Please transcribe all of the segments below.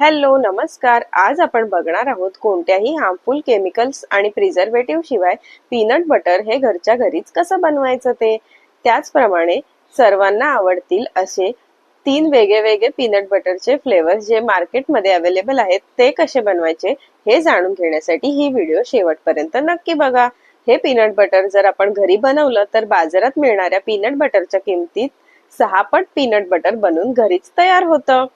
Hello नमस्कार. आज आपण बघणार आहोत कोणत्याही हार्मफुल केमिकल्स आणि प्रिझर्वेटिव्ह शिवाय पीनट बटर हे घरच्या घरीच कसं बनवायचं ते? त्याचप्रमाणे सर्वांना आवडतील असे तीन वेगळे वेगळे पीनट बटरचे फ्लेवर्स जे मार्केटमध्ये अवेलेबल आहेत ते कसे बनवायचे हे जाणून घेण्यासाठी ही व्हिडिओ शेवटपर्यंत नक्की बघा. हे पीनट बटर जर आपण घरी बनवलं तर बाजारात मिळणाऱ्या पीनट बटरच्या किमतीत सहा पट पीनट बटर बनून घरीच तयार होतं.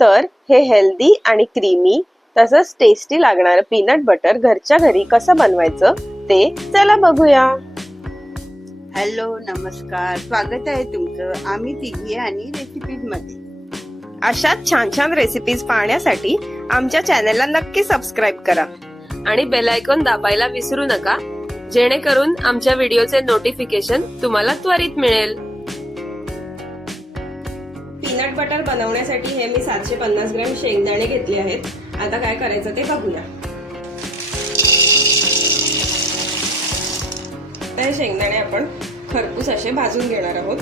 तर हे हेल्दी आणि क्रीमी तसंच टेस्टी लागणारं पीनट बटर घरच्या घरी कसं बनवायचं ते चला बघूया. हॅलो नमस्कार. स्वागत आहे तुमचं. आम्ही तिघी आणि रेसिपीजमध्ये अशाच छान छान रेसिपीज पाहण्यासाठी आमच्या चॅनलला नक्की सबस्क्राईब करा. आणि बेल आयकॉन दाबायला विसरू नका. जेणेकरून आमच्या व्हिडिओचे नोटिफिकेशन तुम्हाला त्वरित मिळेल. बटर बनवण्यासाठी हे मी सातशे पन्नास ग्रॅम शेंगदाणे घेतले आहेत. आता काय करायचं ते बघूया. हे शेंगदाणे आपण खरपूस असे भाजून घेणार आहोत.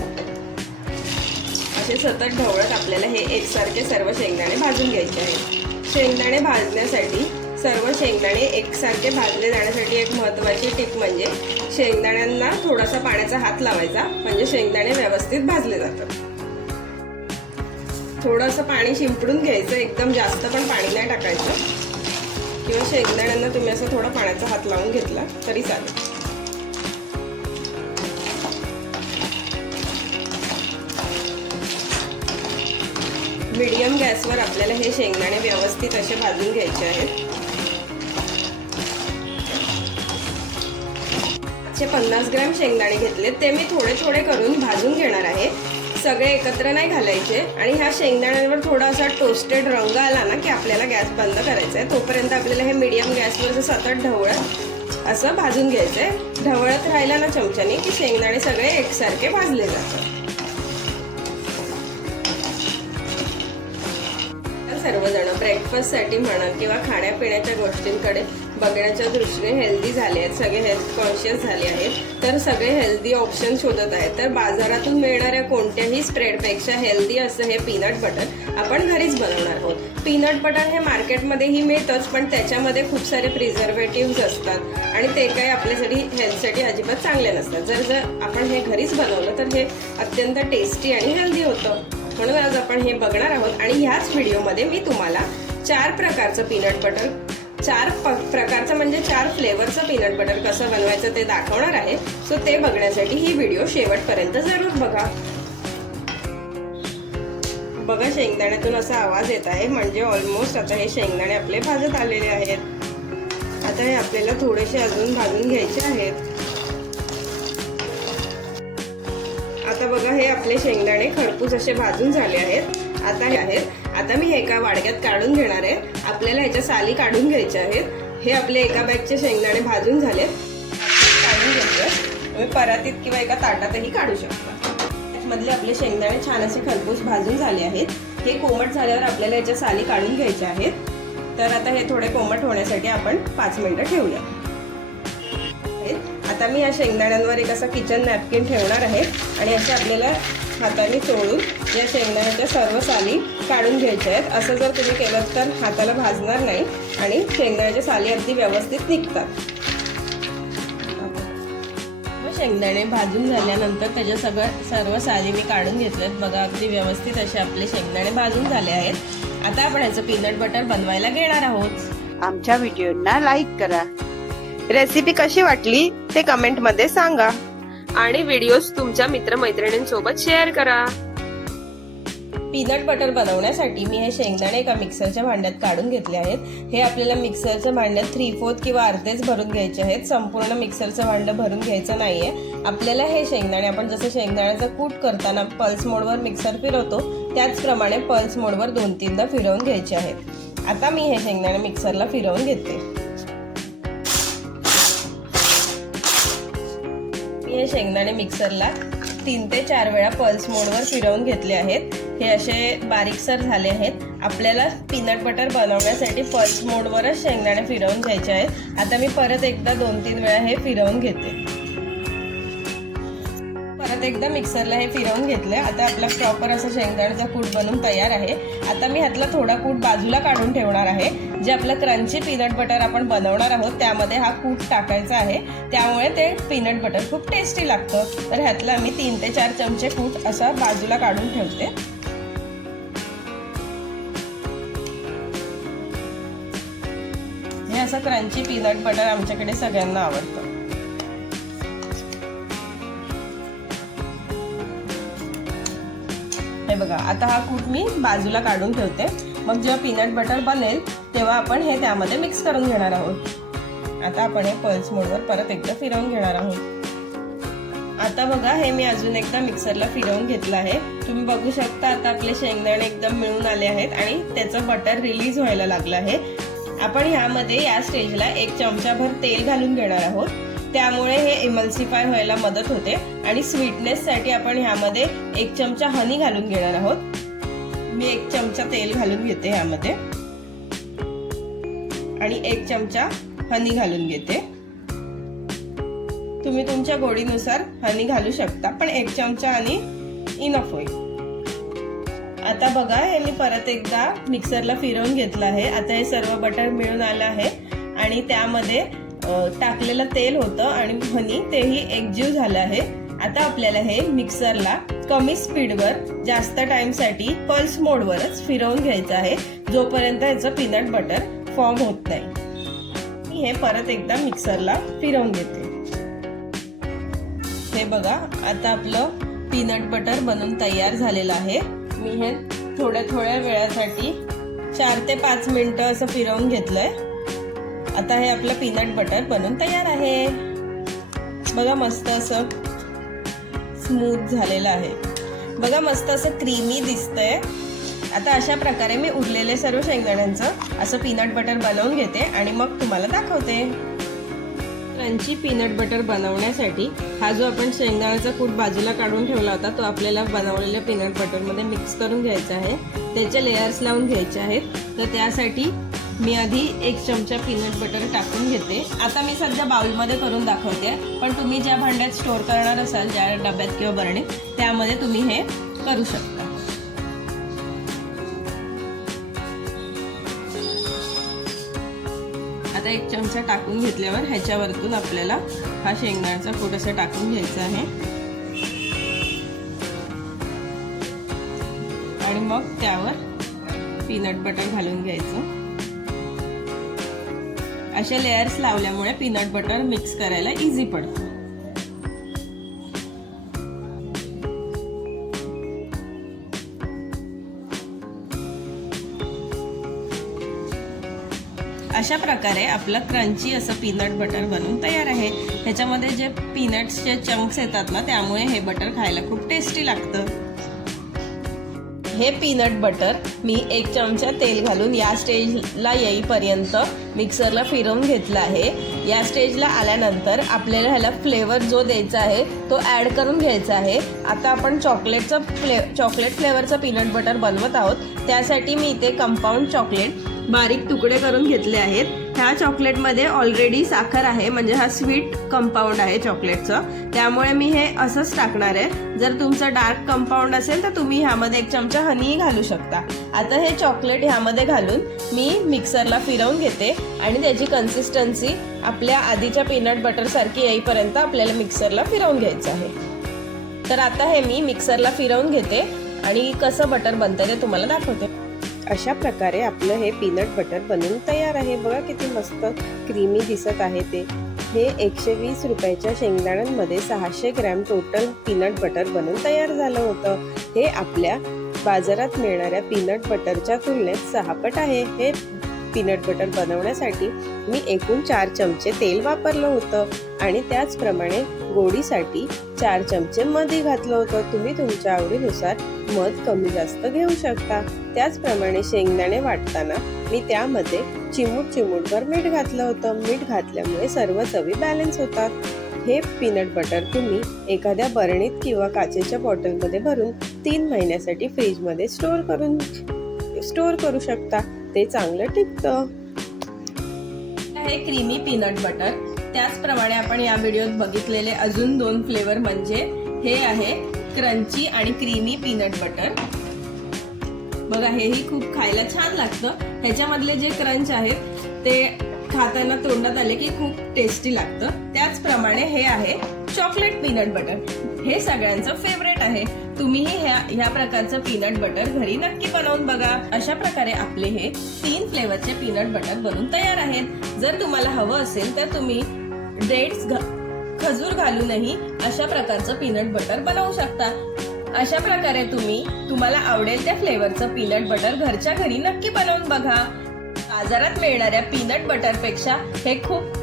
असे सतत ढवळत आपल्याला हे एकसारखे सर्व शेंगदाणे भाजून घ्यायचे आहेत. शेंगदाणे भाजण्यासाठी सर्व शेंगदाणे एकसारखे भाजले जाण्यासाठी एक महत्वाची टीप म्हणजे शेंगदाण्यांना थोडासा पाण्याचा हात लावायचा म्हणजे शेंगदाणे व्यवस्थित भाजले जातात. थोडंसं पाणी शिंपडून घ्यायचं एकदम जास्त पण पाणी नाही टाकायचं. किंवा शेंगदाण्यांना तुम्ही असं थोडं पाण्याचा हात लावून घेतला तरी चालेल. मीडियम गॅसवर आपल्याला हे शेंगदाणे व्यवस्थित असे भाजून घ्यायचे आहेत. पन्नास ग्रॅम शेंगदाणे घेतले ते मी थोडे थोडे करून भाजून घेणार आहे. सगळे एकत्र नाही घालायचे. आणि ह्या शेंगदाण्यांवर थोडासा टोस्टेड रंग आला ना की आपल्याला गॅस बंद करायचा आहे तोपर्यंत आपल्याला हे मीडियम गॅसवर सतत ढवळत असं भाजून घ्यायचं आहे ढवळत राहिला ना चमच्याने की शेंगदाणे सगळे एकसारखे भाजले जातात. सर्वजण ब्रेकफास्टसाठी म्हणा किंवा खाण्यापिण्याच्या गोष्टींकडे बघण्याच्या दृष्टीने हेल्दी झाले आहेत सगळे हेल्थ कॉन्शियस झाले आहेत. तर सगळे हेल्दी ऑप्शन शोधत आहेत. तर बाजारातून मिळणाऱ्या कोणत्याही स्प्रेडपेक्षा हेल्दी असं हे पीनट बटर आपण घरीच बनवणार आहोत. पीनट बटर हे मार्केटमध्येही मिळतंच पण त्याच्यामध्ये खूप सारे प्रिझर्वेटिव्ह असतात आणि ते काही आपल्यासाठी हेल्थसाठी अजिबात चांगले नसतात. जर जर आपण हे घरीच बनवलं तर हे अत्यंत टेस्टी आणि हेल्दी होतं. म्हणून आज आपण हे बघणार आहोत आणि ह्याच व्हिडिओमध्ये मी तुम्हाला चार प्रकारचं पीनट बटर चार प प्रकारचं म्हणजे चार फ्लेवरचं पीनट बटर कसं बनवायचं ते दाखवणार आहे. सो ते बघण्यासाठी ही व्हिडिओ शेवटपर्यंत जरूर बघा. बघा शेंगदाण्यातून असा आवाज येत आहे. म्हणजे ऑलमोस्ट आता हे शेंगदाणे आपले भाजत आलेले आहेत. आता हे आपल्याला थोडेसे अजून भाजून घ्यायचे आहेत. आता बघा हे आपले शेंगदाणे खरपूस असे भाजून झाले आहेत. आता हे आहेत. आता मी हे एका वाडग्यात काढून घेणार आहे. आपल्याला ह्याच्या साली काढून घ्यायच्या आहेत. हे आपले एका बॅगचे शेंगदाणे भाजून झालेत. काढून घेतोय तुम्ही परातीत किंवा एका ताटातही काढू शकता. मधले आपले शेंगदाणे छान असे खरपूस भाजून झाले आहेत. हे कोमट झाल्यावर आपल्याला याच्या साली काढून घ्यायचे आहेत. तर आता हे थोडे कोमट होण्यासाठी आपण पाच मिनिटं ठेवूया. आता मी या शेंगदाण्यांवर एक असा किचन नॅपकिन ठेवणार आहे. आणि असे आपल्याला हाताने चोळून या शेंगदाण्याच्या सर्व साली काढून घ्यायच्या आहेत. असं जर तुम्ही केलं तर हाताला भाजणार नाही आणि शेंगदाण्याच्या साली अगदी व्यवस्थित निघतात. शेंगदाणे भाजून झाल्यानंतर त्याच्या सगळं सर्व साली मी काढून घेतल्यात बघा अगदी व्यवस्थित असे आपले शेंगदाणे भाजून झाले आहेत. आता आपण ह्याचं पीनट बटर बनवायला घेणार आहोत. आमच्या व्हिडिओना लाईक करा. रेसिपी कशी वाटली ते कमेंटमध्ये सांगा. आणि व्हिडिओज तुमच्या मित्रमैत्रिणींसोबत शेअर करा. पीनट बटर बनवण्यासाठी मी हे शेंगदाणे एका मिक्सरच्या भांड्यात काढून घेतले आहेत. हे आपल्याला मिक्सरच्या भांड्यात थ्री फोर्थ किंवा अर्धेच भरून घ्यायचे आहेत. संपूर्ण मिक्सरचं भांडं भरून घ्यायचं नाही आहे आपल्याला हे शेंगदाणे आपण जसं शेंगदाण्याचा कूट करताना पल्स मोडवर मिक्सर फिरवतो त्याचप्रमाणे पल्स मोडवर दोन तीनदा फिरवून घ्यायचे आहेत. आता मी हे शेंगदाणे मिक्सरला फिरवून घेते. हे शेंगदाणे मिक्सरला तीन ते चार वेळा पल्स मोडवर फिरवून घेतले आहेत. हे असे बारीकसर झाले आहेत. आपल्याला पीनट बटर बनवण्यासाठी पल्स मोडवरच शेंगदाणे फिरवून घ्यायचे आहेत. आता मी परत एकदा दोन तीन वेळा हे फिरवून घेते. परत एकदा मिक्सरला हे फिरवून घेतलं आता आपला प्रॉपर असं शेंगदाण्याचा कूट बनवून तयार आहे. आता मी ह्यातला थोडा कूट बाजूला काढून ठेवणार आहे. जे आपलं क्रंची पीनट बटर आपण बनवणार आहोत त्यामध्ये हा कूट टाकायचा आहे. त्यामुळे ते पीनट बटर खूप टेस्टी लागतं. तर ह्यातला मी तीन ते चार चमचे कूट असा बाजूला काढून ठेवते. हे असं क्रंची पीनट बटर आमच्याकडे सगळ्यांना आवडतं. बघा आता हा कूट मी बाजूला काढून ठेवते. मग जेव्हा पीनट बटर बनेल तेव्हा आपण हे त्यामध्ये मिक्स करून घेणार आहोत. आता आपण हे पल्स मोडवर परत एकदा फिरवून घेणार आहोत. आता बघा हे मी अजून एकदा मिक्सरला फिरवून घेतलं आहे. तुम्ही बघू शकता आता आपले शेंगदाणे एकदम मिळून आले आहेत आणि त्याचं बटर रिलीज व्हायला लागलं आहे. आपण ह्यामध्ये या स्टेजला एक चमचाभर तेल घालून घेणार आहोत. त्यामुळे हे इमल्सिफाय व्हायला मदत होते आणि स्वीटनेससाठी आपण ह्यामध्ये एक चमचा हनी घालून घेणार आहोत. मी एक चमचा तेल घालून घेते ह्यामध्ये. आणि एक चमचा हनी घालून घेते. तुम्ही तुमच्या गोडीनुसार हनी घालू शकता पण एक चमचा हनी इनफ होईल. आता बघा हे मी परत एकदा मिक्सरला फिरवून घेतलं आहे. आता हे सर्व बटर मिळून आलं आहे. आणि त्यामध्ये टाकलेलं तेल होतं आणि हनी तेही एकजीव झालं आहे. आता आपल्याला हे मिक्सरला कमी स्पीडवर जास्त टाइमसाठी पल्स मोडवरच फिरवून घ्यायचं आहे. जोपर्यंत ह्याचं पीनट बटर फॉर्म होत नाही. मी हे परत एकदा मिक्सरला फिरवून घेते. हे बघा आता आपलं पीनट बटर बनून तयार झालेलं आहे. मी हे थोड्या थोड्या वेळासाठी चार ते पाच मिनटं असं फिरवून घेतलंय. आता हे आपलं पीनट बटर बनून तयार आहे. बघा मस्त असं स्मूथ झालेलं आहे. बघा मस्त असं क्रीमी दिसतंय. आता अशा प्रकारे मी उरलेले सर्व शेंगदाण्यांचं असं पीनट बटर बनवून घेते आणि मग तुम्हाला दाखवते. क्रंची पीनट बटर बनवण्यासाठी हा जो आपण शेंगदाण्याचा कूट बाजूला काढून ठेवला होता तो आपल्याला बनवलेल्या पीनट बटरमध्ये मिक्स करून घ्यायचा आहे. त्याचे लेयर्स लावून घ्यायचे आहेत. तर त्यासाठी मी आधी एक चमचा पीनट बटर टाकून घेते. आता मी सध्या बाउलमध्ये करून दाखवते. पण तुम्ही ज्या भांड्यात स्टोअर करणार असाल ज्या डब्यात किंवा बरणीत त्यामध्ये तुम्ही हे करू शकता. आता एक चमचा टाकून घेतल्यावर ह्याच्यावरतून आपल्याला हा शेंगदाण्याचा कूट असं टाकून घ्यायचा आहे. आणि मग त्यावर पीनट बटर घालून घ्यायचं. अशा लेयर्स लावल्यामुळे पीनट बटर मिक्स करायला इझी पडतं. अशा प्रकारे आपलं क्रंची असं पीनट बटर बनवून तयार आहे. ह्याच्यामध्ये जे पीनट्सचे चंक्स येतात ना त्यामुळे हे बटर खायला खूप टेस्टी लागतं. हे पीनट बटर मी एक चमचा तेल घालून या स्टेजला येईपर्यंत मिक्सरला फिरवून घेतला आहे. या स्टेजला आल्यानंतर आपल्याला ह्याला फ्लेवर जो द्यायचा आहे तो ॲड करून घ्यायचा आहे. आता आपण चॉकलेटचं फ्ले चॉकलेट फ्लेवरचं पीनट बटर बनवत आहोत. त्यासाठी मी इथे कंपाऊंड चॉकलेट बारीक तुकडे करून घेतले आहेत. ह्या चॉकलेटमध्ये ऑलरेडी साखर आहे म्हणजे हा स्वीट कंपाऊंड आहे चॉकलेटचं. त्यामुळे मी हे असंच टाकणार आहे. जर तुमचं डार्क कंपाऊंड असेल तर तुम्ही ह्यामध्ये एक चमचा हनीही घालू शकता. आता हे चॉकलेट ह्यामध्ये घालून मी मिक्सरला फिरवून घेते आणि त्याची कन्सिस्टन्सी आपल्या आधीच्या पीनट बटरसारखी येईपर्यंत आपल्याला मिक्सरला फिरवून घ्यायचं आहे. तर आता हे मी मिक्सरला फिरवून घेते आणि कसं बटर बनतं ते तुम्हाला दाखवते. अशा प्रकारे आपलं हे पीनट बटर बनवून तयार आहे. बघा किती मस्त क्रीमी दिसत आहे ते. हे एकशे वीस रुपयाच्या शेंगदाण्यांमध्ये सहाशे ग्रॅम टोटल पीनट बटर बनवून तयार झालं होतं. हे आपल्या बाजारात मिळणाऱ्या पीनट बटरच्या तुलनेत सहापट आहे. हे पीनट बटर बनवण्यासाठी मी एकूण चार चमचे तेल वापरलं होतं आणि त्याचप्रमाणे गोडीसाठी चार चमचे मधी घातलं होतं. तुम्ही तुमच्या आवडीनुसार मध कमी जास्त घेऊ शकता. त्याचप्रमाणे शेंगदाणे वाटताना मी त्यामध्ये चिमूट चिमूटभर मीठ घातलं होतं. मीठ घातल्यामुळे सर्व चवी बॅलन्स होतात. हे पीनट बटर तुम्ही एखाद्या बरणीत किंवा काचेच्या बॉटलमध्ये भरून तीन महिन्यासाठी फ्रीजमध्ये स्टोअर करून स्टोअर करू शकता. ते चांगलं टिकतं. हे क्रीमी पीनट बटर त्याचप्रमाणे आपण या व्हिडिओत बघितलेले अजून दोन फ्लेवर म्हणजे हे आहे क्रंची आणि क्रीमी पीनट बटर. बघा हेही खूप खायला छान लागतं. ह्याच्यामधले जे क्रंच आहेत ते खाताना तोंडात आले की खूप टेस्टी लागतं. त्याचप्रमाणे हे आहे चॉकलेट पीनट बटर हे सगळ्यांचं फेवरेट आहे. तुम्हीही ह्या ह्या प्रकारचं पीनट बटर घरी नक्की बनवून बघा. अशा प्रकारे आपले हे तीन फ्लेवरचे पीनट बटर बनून तयार आहेत. जर तुम्हाला हवं असेल तर तुम्ही डेट्स खजूर घालूनही अशा प्रकारचं पीनट बटर बनवू शकता. अशा प्रकारे तुम्ही तुम्हाला आवडेल त्या फ्लेवरचं पीनट बटर घरच्या घरी नक्की बनवून बघा. बाजारात मिळणाऱ्या पीनट बटरपेक्षा हे खूप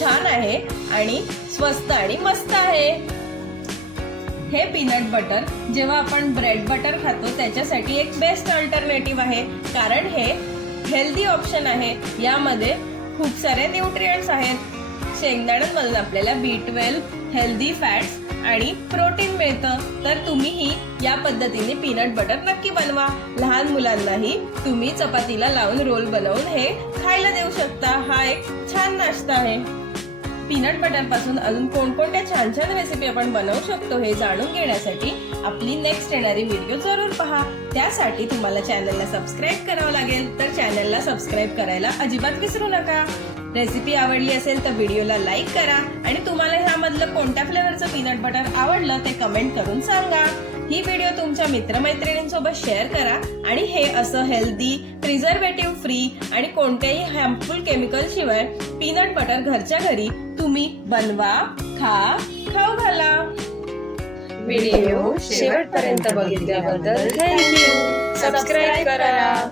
छान आहे आणि स्वस्त आणि मस्त आहे. हे पीनट बटर जेव्हा आपण ब्रेड बटर खातो त्याच्यासाठी एक बेस्ट अल्टरनेटिव्ह आहे. कारण हे हेल्दी ऑप्शन आहे. यामध्ये खूप सारे न्यूट्रियंट्स आहेत. शेंगदाण्यांमधून आपल्याला बी ट्वेल्व हेल्दी फॅट्स आणि प्रोटीन मिळतं. तर तुम्हीही या पद्धतीने पीनट बटर नक्की बनवा. लहान मुलांनाही तुम्ही चपातीला लावून रोल बनवून हे खायला देऊ शकता. हा एक छान नाश्ता आहे. पीनट बटरपासून अजून कोणकोणत्या छान छान रेसिपी आपण बनवू शकतो हे जाणून घेण्यासाठी आपली नेक्स्ट येणारी व्हिडिओ जरूर पहा. त्यासाठी तुम्हाला चॅनलला सबस्क्राईब करावं लागेल. तर चॅनलला सबस्क्राईब करायला अजिबात विसरू नका. रेसिपी आवडली असेल तर व्हिडिओला लाईक करा आणि तुम्हाला ह्यामधलं कोणत्या फ्लेवरचं पीनट बटर आवडलं ते कमेंट करून सांगा. ही व्हिडिओ तुमच्या मित्रमैत्रिणींसोबत शेअर करा आणि हे असं हेल्दी प्रिझर्वेटिव्ह फ्री आणि कोणत्याही हार्मफुल केमिकल शिवाय पीनट बटर घरच्या घरी तुम्ही बनवा खा खाऊ घाला. व्हिडिओ शेवटपर्यंत बघितल्याबद्दल थँक्यू सबस्क्राईब करा.